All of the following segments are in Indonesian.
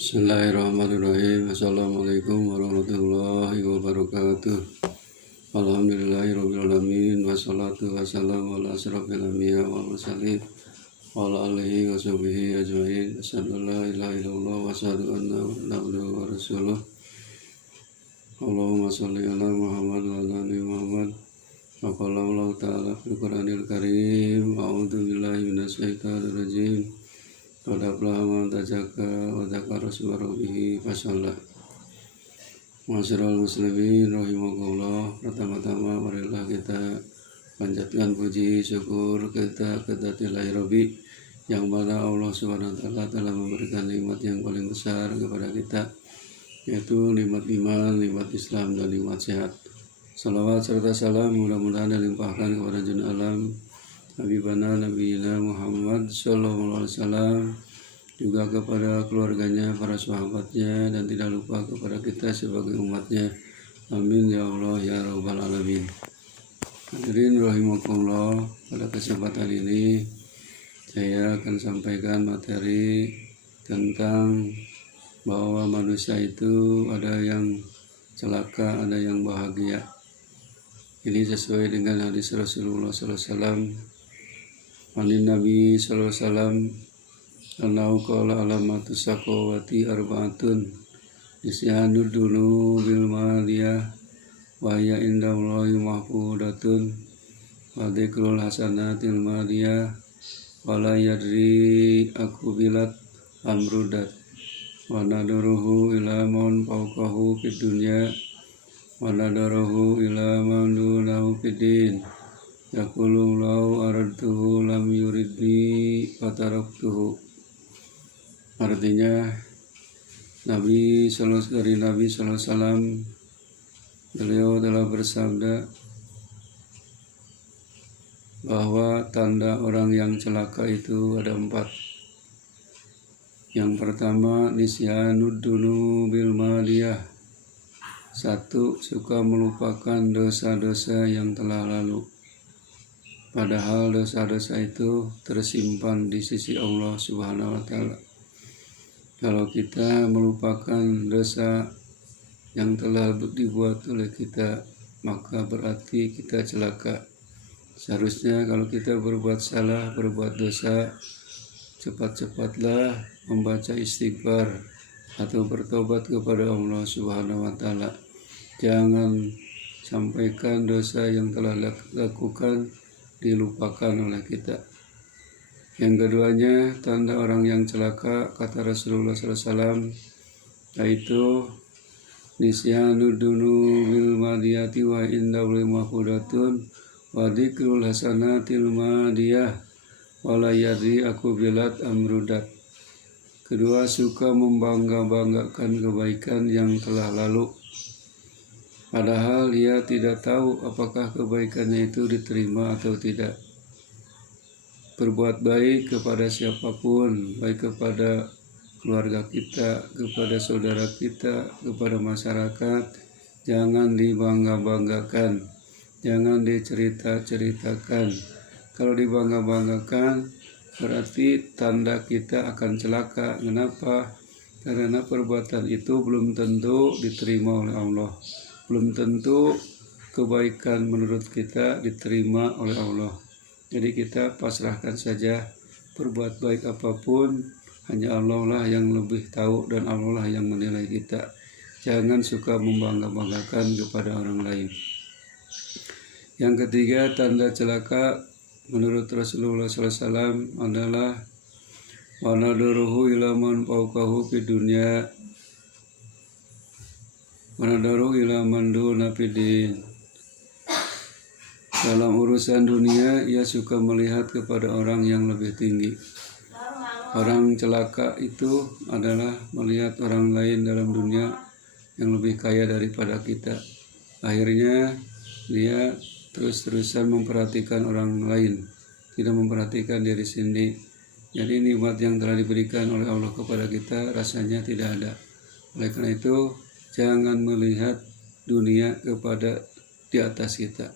Bismillahirrahmanirrahim. Assalamualaikum warahmatullahi wabarakatuh. Alhamdulillahirrahmanirrahim. Wassalatu wassalamu ala asrafil anbiya wal mursalin wa ala alihi wa sahbihi ajma'in. Asyhadu an la ilaha illallah wa asyhadu anna Muhammadan abduhu wa rasuluh. Allahumma shalli ala Muhammad wa ala ali Muhammad. Wa qala Allah ta'ala fil Qur'anil Karim. A'udzu billahi minasyaitonir rajim. Qad aflaha man tazakka wa dzakara isma rabbih fasalla. Ma'asyiral muslimin rahimakumullah. Pertama-tama marilah kita panjatkan puji syukur kita kepada Rabbi yang mana Allah Subhanahu wa taala telah memberikan nikmat yang paling besar kepada kita, yaitu nikmat iman, nikmat Islam, dan nikmat sehat. Salawat serta salam mudah-mudahan dilimpahkan kepada junjungan alam Habibana Nabiyina Muhammad Sallallahu Alaihi Wasallam, juga kepada keluarganya, para sahabatnya, dan tidak lupa kepada kita sebagai umatnya. Amin ya Allah ya Rabbal Alamin. Hadirin rahimakumullah, pada kesempatan ini saya akan sampaikan materi tentang bahwa manusia itu ada yang celaka, ada yang bahagia. Ini sesuai dengan hadis Rasulullah SAW. Anin Nabi sallallahu alaihi wasallam anau qala alamatu saqawati arba'atun isyanud dunu bil maliyah wa hiya indallahi mahfudatun wa dzikrul hasanatil maliyah wa la yadri akubilat amrudat wa nadaruhu ila man fawqahu fid dunya wa nadaruhu ila man dunahu fid din. Yaqulu lau aradtuhu lam yuridni fataraktuhu. Artinya dari Nabi sallallahu alaihi wasallam, beliau telah bersabda bahwa tanda orang yang celaka itu ada 4. Yang pertama, nisyanud dunu bil maliyah. 1. Suka melupakan dosa-dosa yang telah lalu, padahal dosa-dosa itu tersimpan di sisi Allah Subhanahu wa taala. Kalau kita melupakan dosa yang telah dibuat oleh kita, maka berarti kita celaka. Seharusnya kalau kita berbuat salah, berbuat dosa, cepat-cepatlah membaca istighfar atau bertobat kepada Allah Subhanahu wa taala. Jangan sampaikan dosa yang telah lakukan dilupakan oleh kita. Yang keduanya, tanda orang yang celaka, kata Rasulullah SAW, yaitu nisyanud dunu bil madiyati wa indahu mahfudatun wa dzikrul hasanatil madiyah wa la yadri akubilat amrudat. Kedua, suka membangga-banggakan kebaikan yang telah lalu, padahal ia tidak tahu apakah kebaikannya itu diterima atau tidak. Berbuat baik kepada siapapun, baik kepada keluarga kita, kepada saudara kita, kepada masyarakat, jangan dibangga-banggakan, jangan dicerita-ceritakan. Kalau dibangga-banggakan, berarti tanda kita akan celaka. Kenapa? Karena perbuatan itu belum tentu diterima oleh Allah. Belum tentu kebaikan menurut kita diterima oleh Allah. Jadi kita pasrahkan saja, berbuat baik apapun, hanya Allah lah yang lebih tahu dan Allah lah yang menilai kita. Jangan suka membangga-banggakan kepada orang lain. Yang ketiga, tanda celaka menurut Rasulullah SAW adalah wa nadaruhu ila man fawqahu fid dunya Wanadaru ila mandu nafidin. Dalam urusan dunia, ia suka melihat kepada orang yang lebih tinggi. Orang celaka itu adalah melihat orang lain dalam dunia yang lebih kaya daripada kita. Akhirnya dia terus-terusan memperhatikan orang lain, tidak memperhatikan diri sendiri. Jadi nikmat yang telah diberikan oleh Allah kepada kita rasanya tidak ada. Oleh karena itu, jangan melihat dunia kepada di atas kita.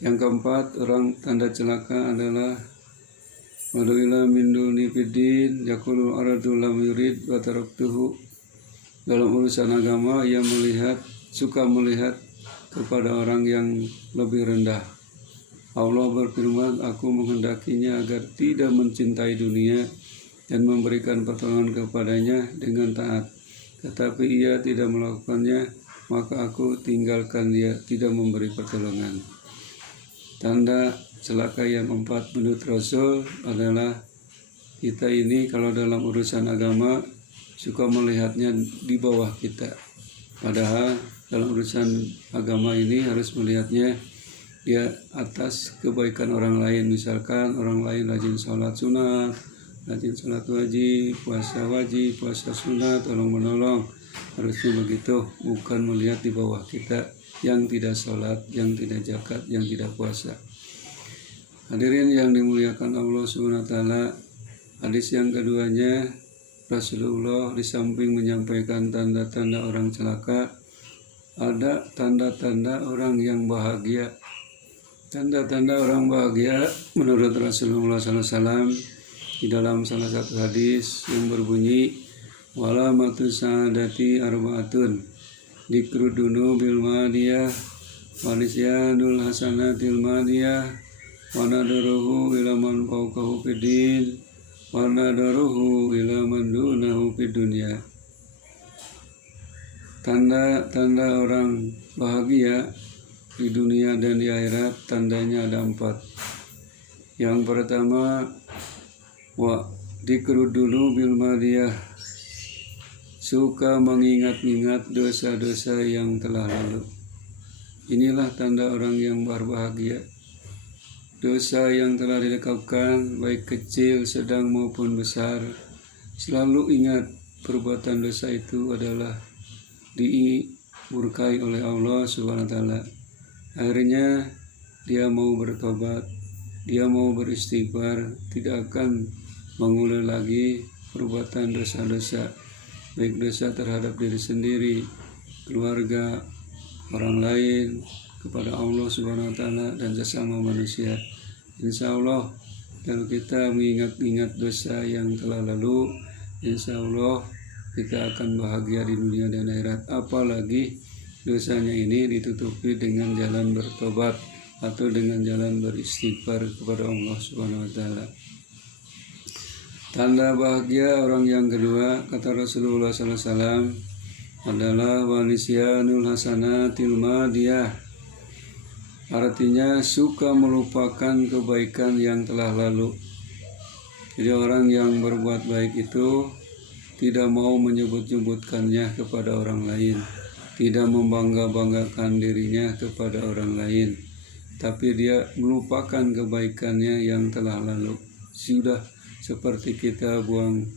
Yang keempat, orang tanda celaka adalah Wadu ila min duni fiddin yaqulul aradu lam yurid wa taraktuhu. Dalam urusan agama ia suka melihat kepada orang yang lebih rendah. Allah berfirman, aku menghendakinya agar tidak mencintai dunia dan memberikan pertolongan kepadanya dengan taat. Tetapi ia tidak melakukannya, maka aku tinggalkan dia, tidak memberi pertolongan. Tanda celaka yang 4 menurut Rasul adalah kita ini kalau dalam urusan agama suka melihatnya di bawah kita. Padahal dalam urusan agama ini harus melihatnya di atas kebaikan orang lain. Misalkan orang lain rajin sholat sunat, rajin sholat wajib, puasa sunat, tolong menolong. Harusnya begitu, bukan melihat di bawah kita yang tidak sholat, yang tidak zakat, yang tidak puasa. Hadirin yang dimuliakan Allah SWT, hadis yang keduanya, Rasulullah di samping menyampaikan tanda-tanda orang celaka, ada tanda-tanda orang yang bahagia. Tanda-tanda orang bahagia menurut Rasulullah SAW di dalam salah satu hadis yang berbunyi, walamatu sa'adati arba'atun dikrudunu bil madiyah wa nisyanul hasanatil madiyah wa nadaruhu ila man fawqahu fiddin wa nadaruhu ila man dunahu fid dunya. Tanda-tanda orang bahagia di dunia dan di akhirat, tandanya ada 4. Yang pertama, wa dikrudunu bil madiyah, suka mengingat-ingat dosa-dosa yang telah lalu. Inilah tanda orang yang berbahagia. Dosa yang telah dilakukan, baik kecil, sedang maupun besar, selalu ingat perbuatan dosa itu adalah dimurkai oleh Allah SWT. Akhirnya dia mau bertobat, dia mau beristighfar, tidak akan mengulang lagi perbuatan dosa-dosa, baik dosa terhadap diri sendiri, keluarga, orang lain, kepada Allah SWT dan sesama manusia. Insya Allah kalau kita mengingat-ingat dosa yang telah lalu, insya Allah kita akan bahagia di dunia dan akhirat. Apalagi dosanya ini ditutupi dengan jalan bertobat atau dengan jalan beristighfar kepada Allah SWT. Tanda bahagia orang yang kedua, kata Rasulullah SAW, adalah wanisyanul hasanatil madiyah. Artinya suka melupakan kebaikan yang telah lalu. Jadi orang yang berbuat baik itu tidak mau menyebut-nyebutkannya kepada orang lain, tidak membangga-banggakan dirinya kepada orang lain, tapi dia melupakan kebaikannya yang telah lalu. Sudah seperti kita buang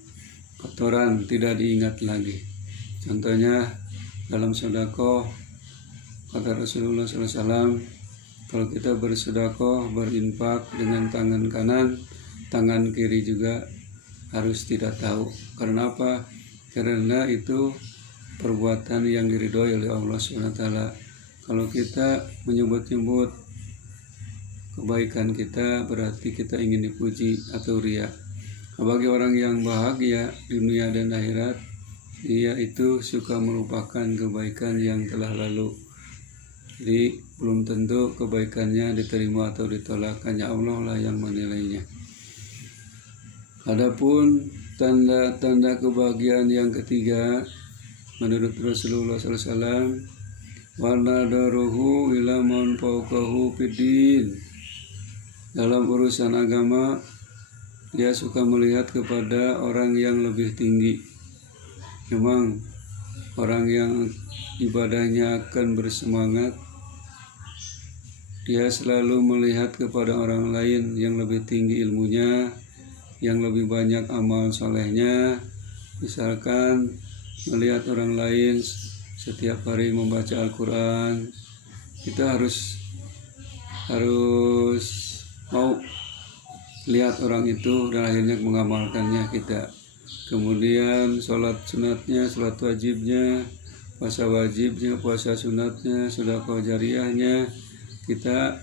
kotoran, tidak diingat lagi. Contohnya dalam sedekah, kata Rasulullah SAW, kalau kita bersedekah, berinfak dengan tangan kanan, tangan kiri juga harus tidak tahu. Karena apa? Karena itu perbuatan yang diridhoi oleh Allah SWT. Kalau kita menyebut-nyebut kebaikan kita, berarti kita ingin dipuji atau riya. Bagi orang yang bahagia di dunia dan akhirat, dia itu suka melupakan kebaikan yang telah lalu. Jadi belum tentu kebaikannya diterima atau ditolak, hanya Allah lah yang menilainya. Adapun tanda-tanda kebahagiaan yang ketiga menurut Rasulullah SAW, wa nadaruhu ila man fawqahu fiddin. Dalam urusan agama dia suka melihat kepada orang yang lebih tinggi. Memang orang yang ibadahnya akan bersemangat, dia selalu melihat kepada orang lain yang lebih tinggi ilmunya, yang lebih banyak amal solehnya. Misalkan melihat orang lain setiap hari membaca Al-Quran, kita harus mau lihat orang itu dan akhirnya mengamalkannya kita. Kemudian sholat sunatnya, sholat wajibnya, puasa wajibnya, puasa sunatnya, sedekah jariyahnya, kita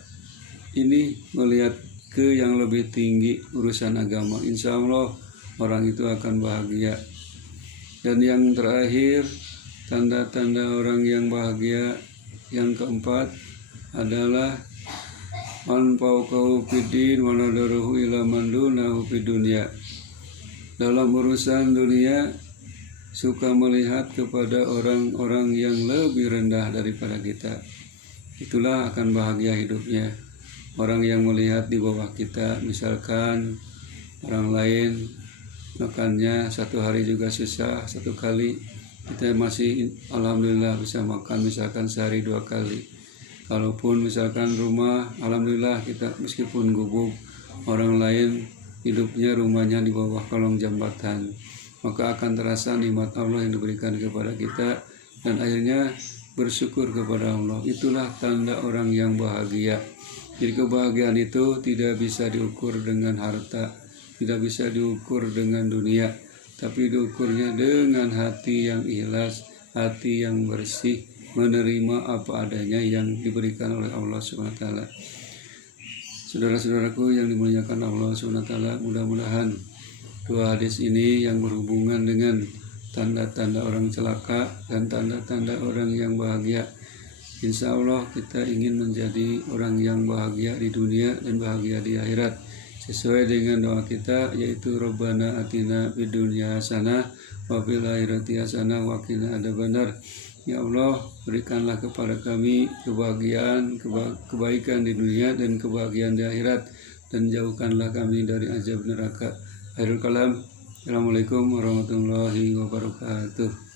ini melihat ke yang lebih tinggi urusan agama. Insya Allah orang itu akan bahagia. Dan yang terakhir, tanda-tanda orang yang bahagia yang keempat adalah man fawqahu fiddin wa nadaruhu ila man dunahu fid dunya. Dalam urusan dunia suka melihat kepada orang-orang yang lebih rendah daripada kita. Itulah akan bahagia hidupnya. Orang yang melihat di bawah kita, misalkan orang lain makannya satu hari juga susah, satu kali kita masih alhamdulillah bisa makan misalkan sehari 2 kali. Kalaupun misalkan rumah, alhamdulillah kita meskipun gubuk, orang lain hidupnya rumahnya di bawah kolong jembatan, maka akan terasa nikmat Allah yang diberikan kepada kita dan akhirnya bersyukur kepada Allah. Itulah tanda orang yang bahagia. Jadi kebahagiaan itu tidak bisa diukur dengan harta, tidak bisa diukur dengan dunia, tapi diukurnya dengan hati yang ikhlas, hati yang bersih, menerima apa adanya yang diberikan oleh Allah SWT. Saudara-saudaraku yang dimuliakan Allah SWT, mudah-mudahan 2 hadis ini yang berhubungan dengan tanda-tanda orang celaka dan tanda-tanda orang yang bahagia, insya Allah kita ingin menjadi orang yang bahagia di dunia dan bahagia di akhirat sesuai dengan doa kita, yaitu Rabbana atina fid dunya hasanah wa fil akhirati hasanah wa qina adzabannar. Ya Allah, berikanlah kepada kami kebahagiaan, kebaikan di dunia dan kebahagiaan di akhirat, dan jauhkanlah kami dari azab neraka. Akhirul kalam. Assalamualaikum warahmatullahi wabarakatuh.